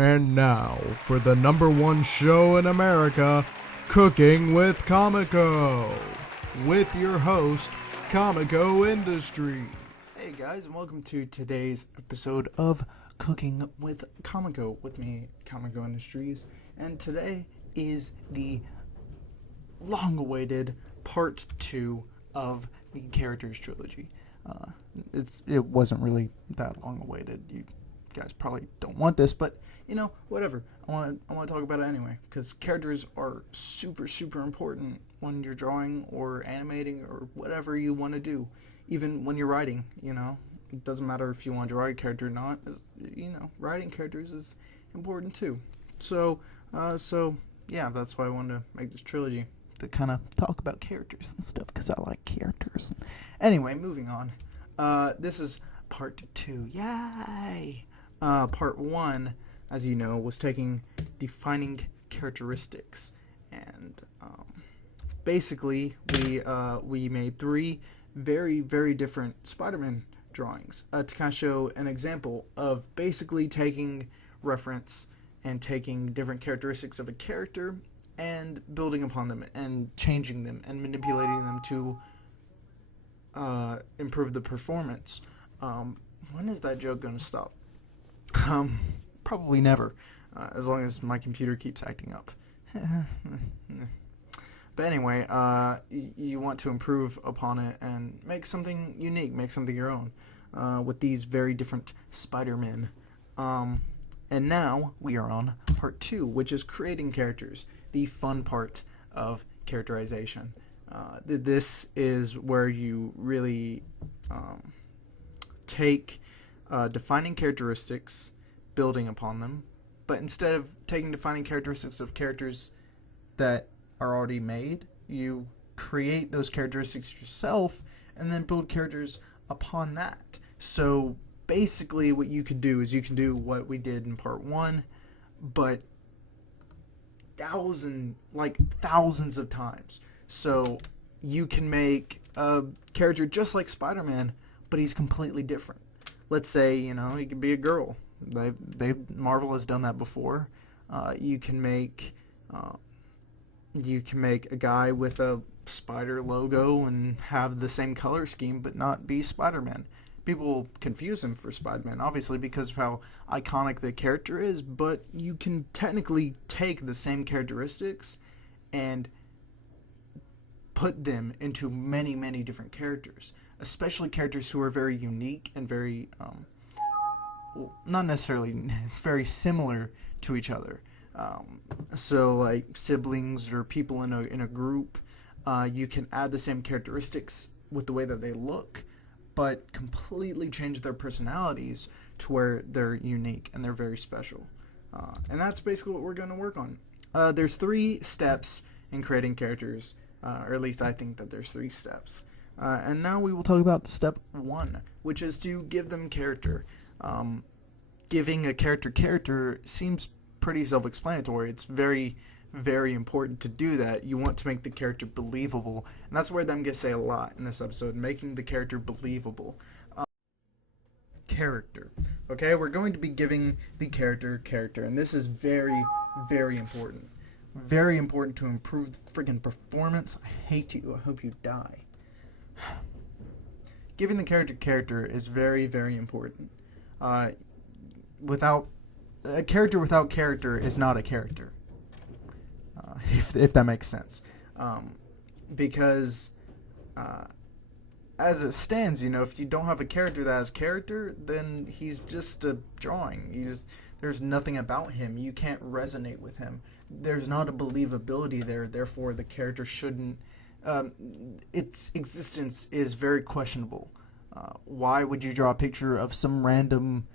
And now, for the #1 show in America, Cooking with Comico, with your host, Comico Industries. Hey guys, and welcome to today's episode of Cooking with Comico, with me, Comico Industries. And today is the long-awaited part 2 of the Characters trilogy. It wasn't really that long-awaited. You guys probably don't want this, but whatever. I want to talk about it anyway, because characters are super important when you're drawing or animating or whatever you want to do. Even when you're writing, it doesn't matter if you want to draw a character or not. Writing characters is important too. So yeah, that's why I wanted to make this trilogy, to kind of talk about characters and stuff, because I like characters. Anyway, moving on. This is part 2. Yay! Part 1, as you know, was defining characteristics, and basically we made 3 very different Spider-Man drawings to kind of show an example of basically taking reference and taking different characteristics of a character and building upon them and changing them and manipulating them to improve the performance. When is that joke going to stop? Probably never, as long as my computer keeps acting up. But anyway, you want to improve upon it and make something unique, make something your own, with these very different Spider-Men. And now we are on part 2, which is creating characters, the fun part of characterization. This is where you really take defining characteristics, building upon them, but instead of taking defining characteristics of characters that are already made, you create those characteristics yourself and then build characters upon that. So basically what you could do is you can do what we did in part 1, but thousands of times. So you can make a character just like Spider-Man, but he's completely different. Let's say, he could be a girl. Marvel has done that before. You can make a guy with a spider logo and have the same color scheme, but not be Spider-Man. People will confuse him for Spider-Man, obviously, because of how iconic the character is, but you can technically take the same characteristics and put them into many different characters, especially characters who are very unique and very, not necessarily very similar to each other. So like siblings or people in a group, you can add the same characteristics with the way that they look, but completely change their personalities to where they're unique and they're very special. And that's basically what we're going to work on. There's 3 steps in creating characters, or at least I think that there's 3 steps. And now we will talk about step 1, which is to give them character. Giving a character seems pretty self-explanatory. It's very important to do that. You want to make the character believable, and that's where I'm going to say a lot in this episode, making the character believable. Character. Okay, we're going to be giving the character, and this is very important. Very important to improve the friggin' performance. I hate you. I hope you die. Giving the character is very important. A character without character is not a character. If that makes sense. Because as it stands, if you don't have a character that has character, then he's just a drawing. There's nothing about him. You can't resonate with him. There's not a believability there. Therefore, the character shouldn't. Its existence is very questionable. Why would you draw a picture of some random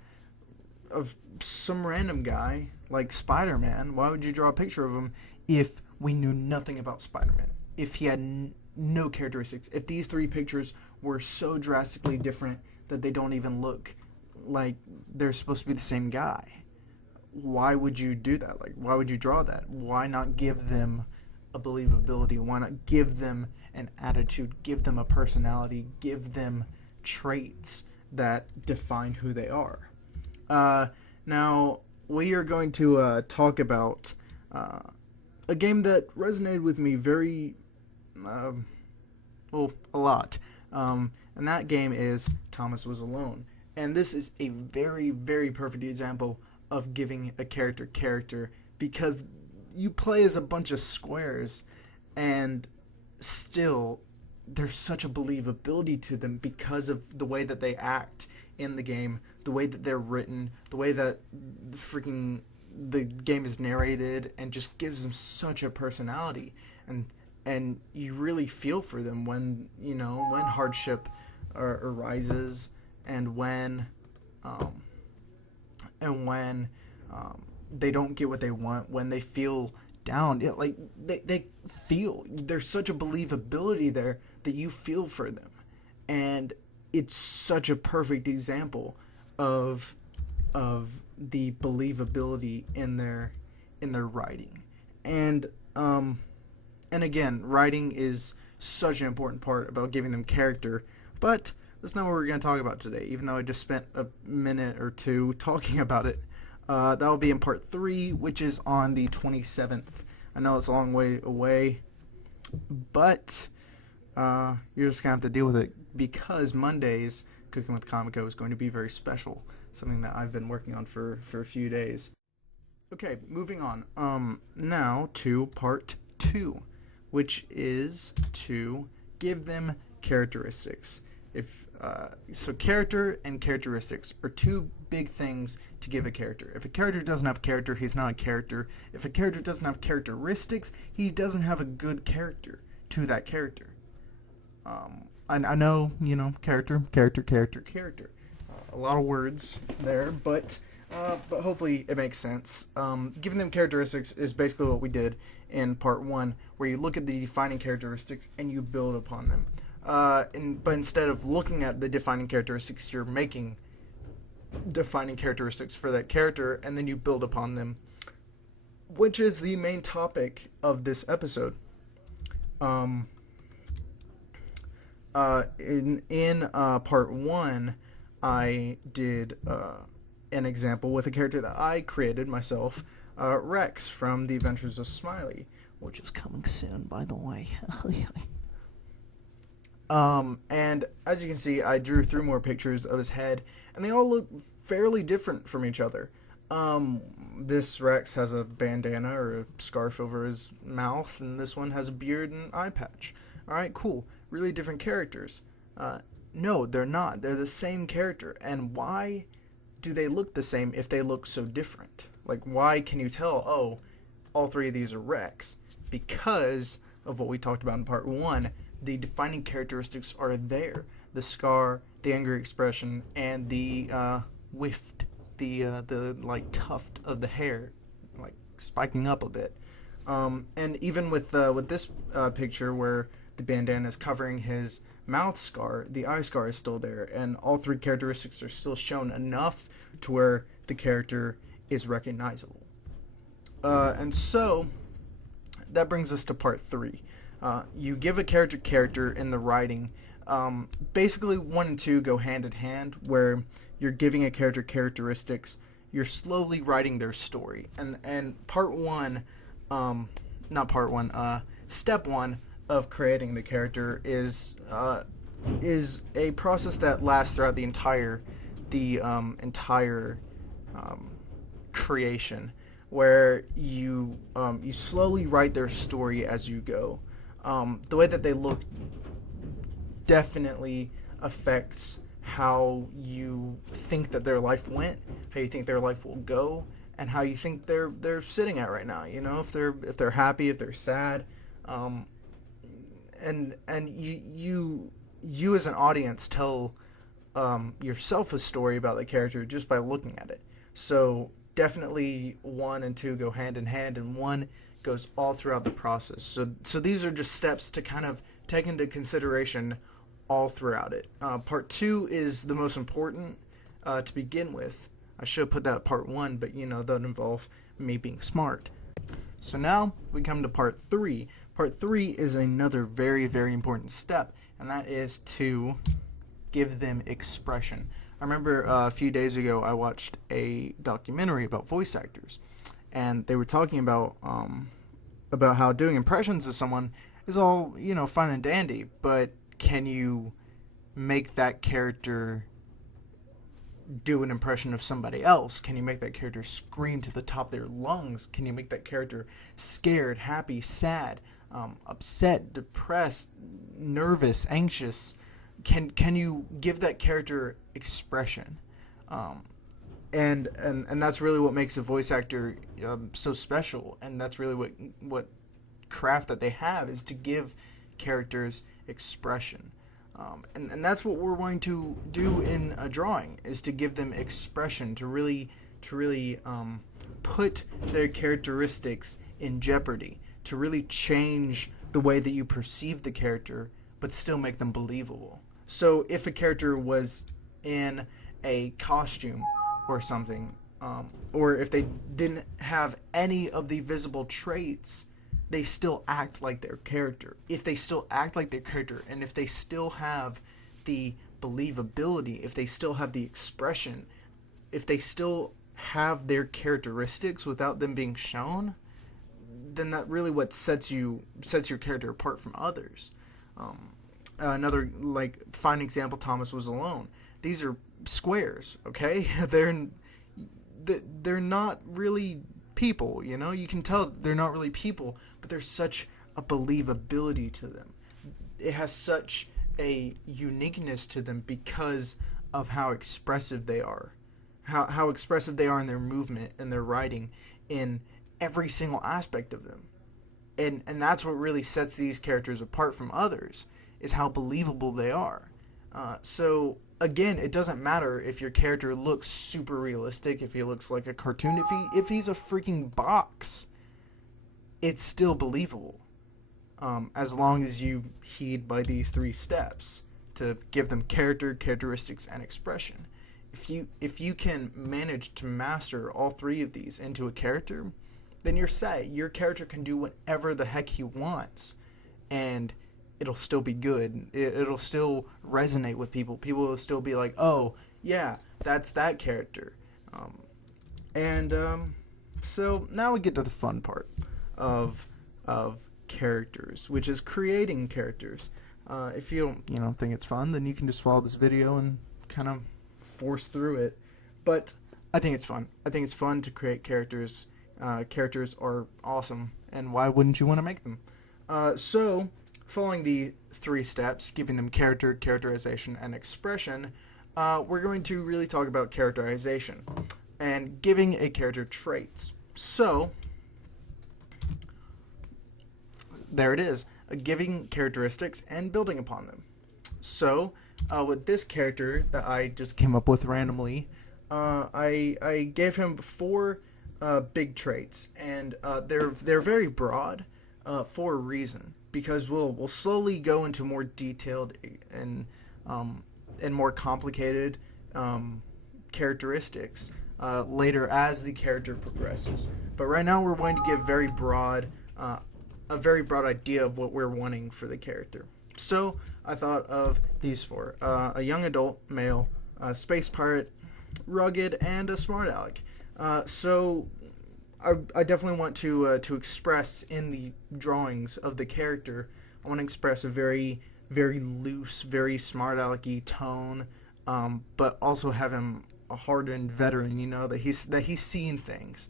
guy like Spider-Man? Why would you draw a picture of him if we knew nothing about Spider-Man? If he had no characteristics? If these 3 pictures were so drastically different that they don't even look like they're supposed to be the same guy? Why would you do that? Why would you draw that? Why not give them a believability? Why not give them an attitude? Give them a personality? Give them traits that define who they are? Now, we are going to talk about a game that resonated with me a lot. And that game is Thomas Was Alone. And this is a very, very perfect example of giving a character because you play as a bunch of squares and still there's such a believability to them because of the way that they act in the game, the way that they're written, the way that the game is narrated, and just gives them such a personality. And you really feel for them when hardship arises, and when they don't get what they want, when they feel down. They feel, there's such a believability there that you feel for them, and it's such a perfect example of the believability in their writing. And again, writing is such an important part about giving them character, but that's not what we're going to talk about today, even though I just spent a minute or two talking about it. That will be in part 3, which is on the 27th. I know it's a long way away, but you're just going to have to deal with it because Monday's Cooking with Comico is going to be very special, something that I've been working on for a few days. Okay, moving on. Now to part 2, which is to give them characteristics. So character and characteristics are two big things to give a character. If a character doesn't have character, he's not a character. If a character doesn't have characteristics, he doesn't have a good character to that character. I know, character. A lot of words there, but hopefully it makes sense. Giving them characteristics is basically what we did in part 1, where you look at the defining characteristics and you build upon them. But instead of looking at the defining characteristics, you're making defining characteristics for that character, and then you build upon them, which is the main topic of this episode. In part 1, I did an example with a character that I created myself, Rex from The Adventures of Smiley, which is coming soon, by the way. And as you can see, I drew 3 more pictures of his head, and they all look fairly different from each other. This Rex has a bandana or a scarf over his mouth, and this one has a beard and eye patch. Alright, cool. Really different characters. No, they're not. They're the same character. And why do they look the same if they look so different? Like, why can you tell, all 3 of these are Rex? Because of what we talked about in part 1, the defining characteristics are there. The scar, the angry expression, and the wift, the tuft of the hair, spiking up a bit. And even with this picture where the bandana is covering his mouth scar, the eye scar is still there, and all 3 characteristics are still shown enough to where the character is recognizable. And so that brings us to part 3. You give a character in the writing. Basically, 1 and 2 go hand in hand, where you're giving a character characteristics. You're slowly writing their story. And part 1, step 1 of creating the character is a process that lasts throughout the entire creation, where you slowly write their story as you go. The way that they look definitely affects how you think that their life went, how you think their life will go, and how you think they're sitting at right now. If they're happy, if they're sad, and you as an audience tell yourself a story about the character just by looking at it. So definitely 1 and 2 go hand in hand, and 1 goes all throughout the process. So these are just steps to kind of take into consideration all throughout it. Part 2 is the most important to begin with. I should have put that part 1, but that would involve me being smart. So now we come to part 3. Part 3 is another very, very important step, and that is to give them expression. I remember a few days ago I watched a documentary about voice actors, and they were talking about how doing impressions of someone is all, fun and dandy, but can you make that character do an impression of somebody else? Can you make that character scream to the top of their lungs? Can you make that character scared, happy, sad, upset, depressed, nervous, anxious? Can you give that character expression? And that's really what makes a voice actor so special, and that's really what craft that they have, is to give characters expression. And that's what we're going to do in a drawing, is to give them expression, to really put their characteristics in jeopardy, to really change the way that you perceive the character, but still make them believable. So if a character was in a costume or something, or if they didn't have any of the visible traits, they still act like their character. If they still act like their character, and if they still have the believability, if they still have the expression, if they still have their characteristics without them being shown, then that really what sets your character apart from others. Another fine example, Thomas Was Alone. These are squares, okay? They're not really people, you can tell they're not really people, but there's such a believability to them. It has such a uniqueness to them because of how expressive they are, how expressive they are in their movement and their writing, in every single aspect of them. And that's what really sets these characters apart from others, is how believable they are. So again, it doesn't matter if your character looks super realistic, if he looks like a cartoon, if he's a freaking box, it's still believable. As long as you heed by these 3 steps to give them characteristics, and expression. If you can manage to master all 3 of these into a character, then you're set. Your character can do whatever the heck he wants, and it'll still be good. It'll still resonate with people. People will still be like, oh, yeah, that's that character. So now we get to the fun part of characters, which is creating characters. If you don't think it's fun, then you can just follow this video and kind of force through it. But I think it's fun. I think it's fun to create characters. Characters are awesome, and why wouldn't you want to make them? So following the 3 steps, giving them characterization, and expression, we're going to really talk about characterization and giving a character traits. So there it is, giving characteristics and building upon them. So with this character that I just came up with randomly, I gave him 4 big traits, and they're very broad for a reason, because we'll slowly go into more detailed and more complicated characteristics later as the character progresses. But right now we're going to give a very broad idea of what we're wanting for the character. So I thought of these 4: a young adult male, a space pirate, rugged, and a smart aleck. So I definitely want to express in the drawings of the character, I want to express a very, very loose, very smart alecky tone, but also have him a hardened veteran, that he's seen things.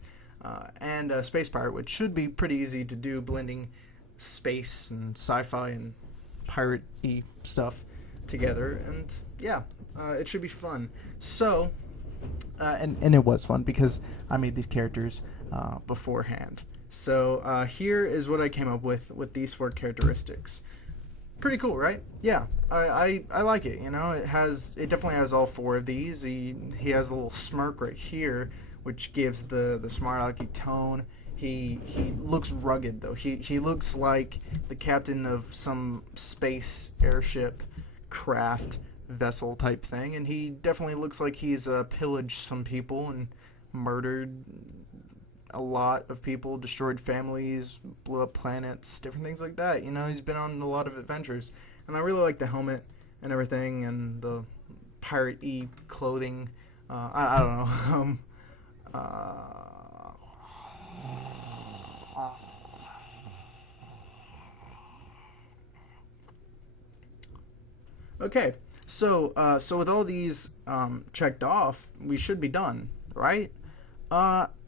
And a space pirate, which should be pretty easy to do, blending space and sci-fi and pirate-y stuff together. And yeah, it should be fun. So, and it was fun because I made these characters beforehand. So here is what I came up with these 4 characteristics. Pretty cool, right? Yeah, I like it. It definitely has all 4 of these. He has a little smirk right here, which gives the smart alecky tone. He looks rugged though. He looks like the captain of some space airship craft vessel type thing, and he definitely looks like he's pillaged some people and murdered a lot of people, destroyed families, blew up planets, different things like that. He's been on a lot of adventures, and I really like the helmet and everything, and the pirate-y clothing. I don't know. Okay, so with all these checked off, we should be done, right?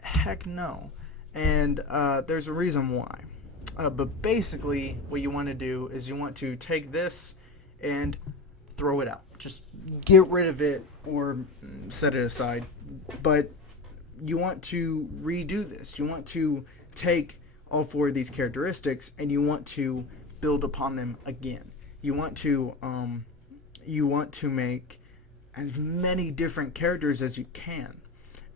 Heck no. And there's a reason why. But basically, what you want to do is you want to take this and throw it out. Just get rid of it or set it aside. But you want to redo this. You want to take all 4 of these characteristics and you want to build upon them again. You want to make as many different characters as you can.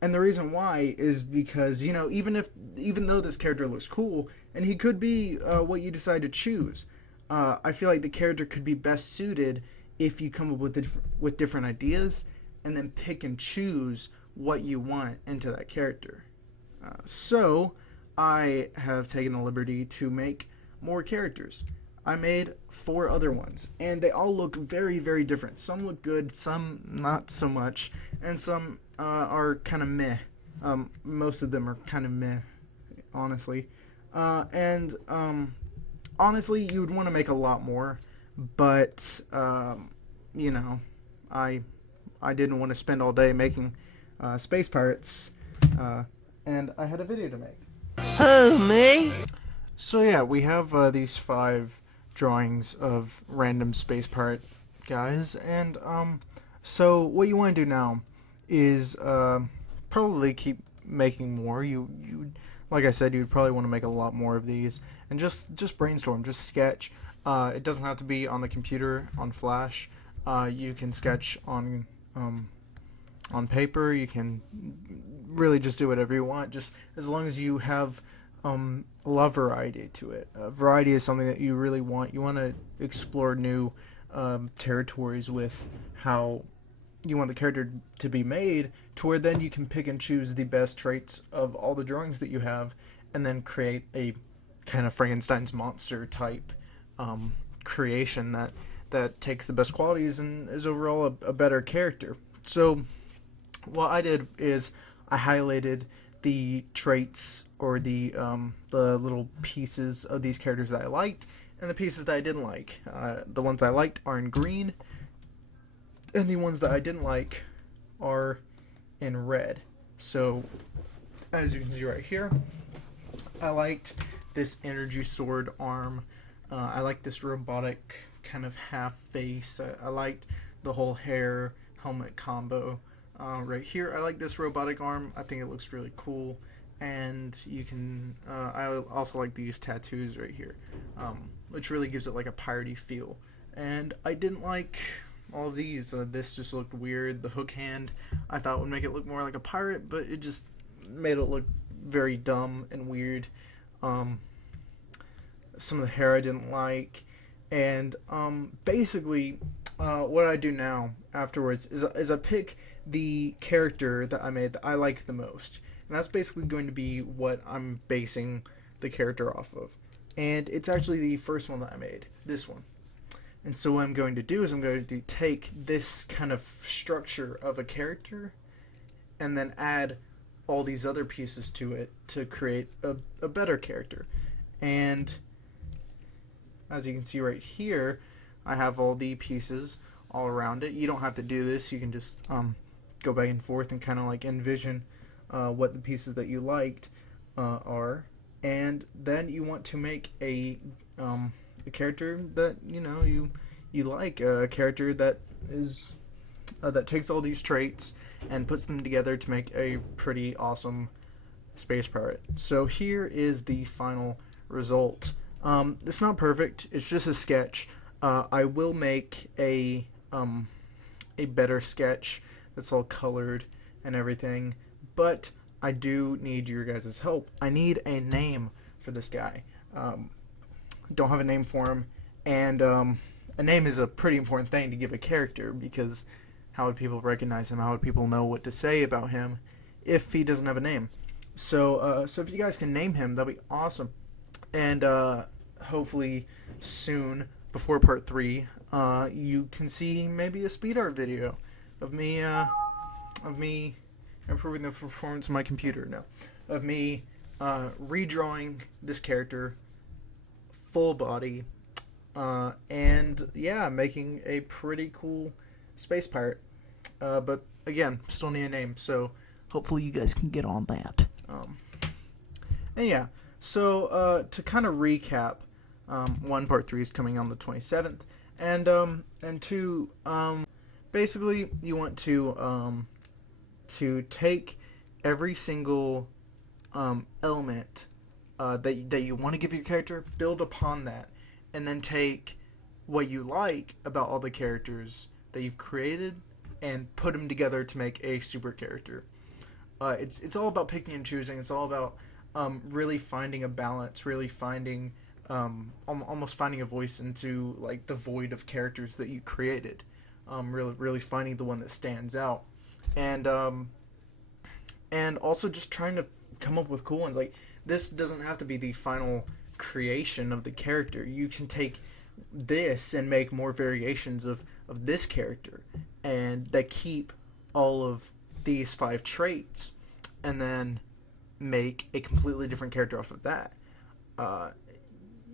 And the reason why is because, even though this character looks cool, and he could be what you decide to choose, I feel like the character could be best suited if you come up with different ideas and then pick and choose what you want into that character. So I have taken the liberty to make more characters. I made 4 other ones, and they all look very, very different. Some look good, some not so much, and some are kind of meh. Most of them are kind of meh, honestly. Honestly, you would want to make a lot more, but I didn't want to spend all day making space pirates, and I had a video to make. Oh, me? So yeah, we have these 5 drawings of random space pirate guys, and so what you want to do now is probably keep making more. You like I said, you'd probably want to make a lot more of these, and just brainstorm, just sketch. It doesn't have to be on the computer on Flash. You can sketch on paper. You can really just do whatever you want, just as long as you have a lot of variety to it. Variety is something that you really want. You want to explore new territories with how you want the character to be made, to where then you can pick and choose the best traits of all the drawings that you have, and then create a kind of Frankenstein's monster type creation that takes the best qualities and is overall a better character. So what I did is I highlighted the traits or the little pieces of these characters that I liked, and the pieces that I didn't like. The ones that I liked are in green, and the ones that I didn't like are in red. So, as you can see right here, I liked this energy sword arm. I liked this robotic kind of half face. I liked the whole hair helmet combo. Right here, I like this robotic arm. I think it looks really cool. And you can, I also like these tattoos right here, which really gives it like a piratey feel. And I didn't like all of these. This just looked weird. The hook hand I thought would make it look more like a pirate, but it just made it look very dumb and weird. Some of the hair I didn't like. And basically, what I do now afterwards is I pick the character that I made that I like the most. And that's basically going to be what I'm basing the character off of. And it's actually the first one that I made, this one. And so what I'm going to do is I'm going to take this kind of structure of a character and then add all these other pieces to it to create a better character. And as you can see right here, I have all the pieces all around it. You don't have to do this. You can just go back and forth and kind of like envision what the pieces that you liked are. And then you want to make a character that you like, a character that is that takes all these traits and puts them together to make a pretty awesome space pirate. So here is the final result. It's not perfect. It's just a sketch. I will make a better sketch that's all colored and everything, but I do need your guys' help. I need a name for this guy. Don't have a name for him, and a name is a pretty important thing to give a character, because how would people recognize him? How would people know what to say about him if he doesn't have a name? So if you guys can name him, that'd be awesome. And hopefully soon, before part 3, you can see maybe a speed art video of me improving the performance of my computer. No, of me redrawing this character full body, and yeah, making a pretty cool space pirate. But again, still need a name, so hopefully you guys can get on that. And yeah, so to kind of recap, 1 part 3 is coming on the 27th, and 2, basically you want to take every single element that you want to give your character, build upon that, and then take what you like about all the characters that you've created and put them together to make a super character. It's all about picking and choosing. It's all about really finding a balance, really finding almost finding a voice into like the void of characters that you created. Really finding the one that stands out, and also just trying to come up with cool ones. Like, this doesn't have to be the final creation of the character. You can take this and make more variations of this character, and that keep all of these 5 traits, and then make a completely different character off of that.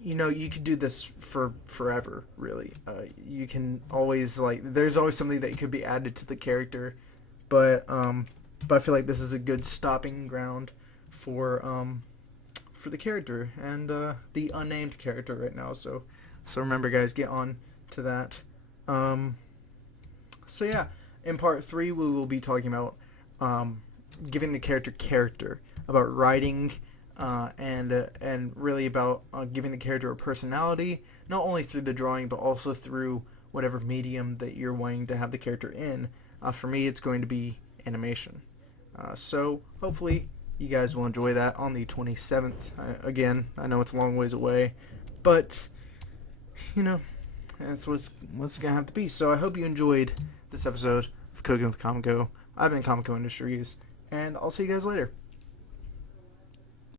You could do this for forever, really. You can always, there's always something that could be added to the character, but I feel like this is a good stopping ground for the character and the unnamed character right now. So remember, guys, get on to that. So yeah, in part 3 we will be talking about giving the character, about writing, and really about giving the character a personality, not only through the drawing but also through whatever medium that you're wanting to have the character in. For me, it's going to be animation. So hopefully you guys will enjoy that on the 27th. Again, I know it's a long ways away, but that's what's gonna have to be. So I hope you enjoyed this episode of Cooking with Comico. I've been Comico Industries, and I'll see you guys later.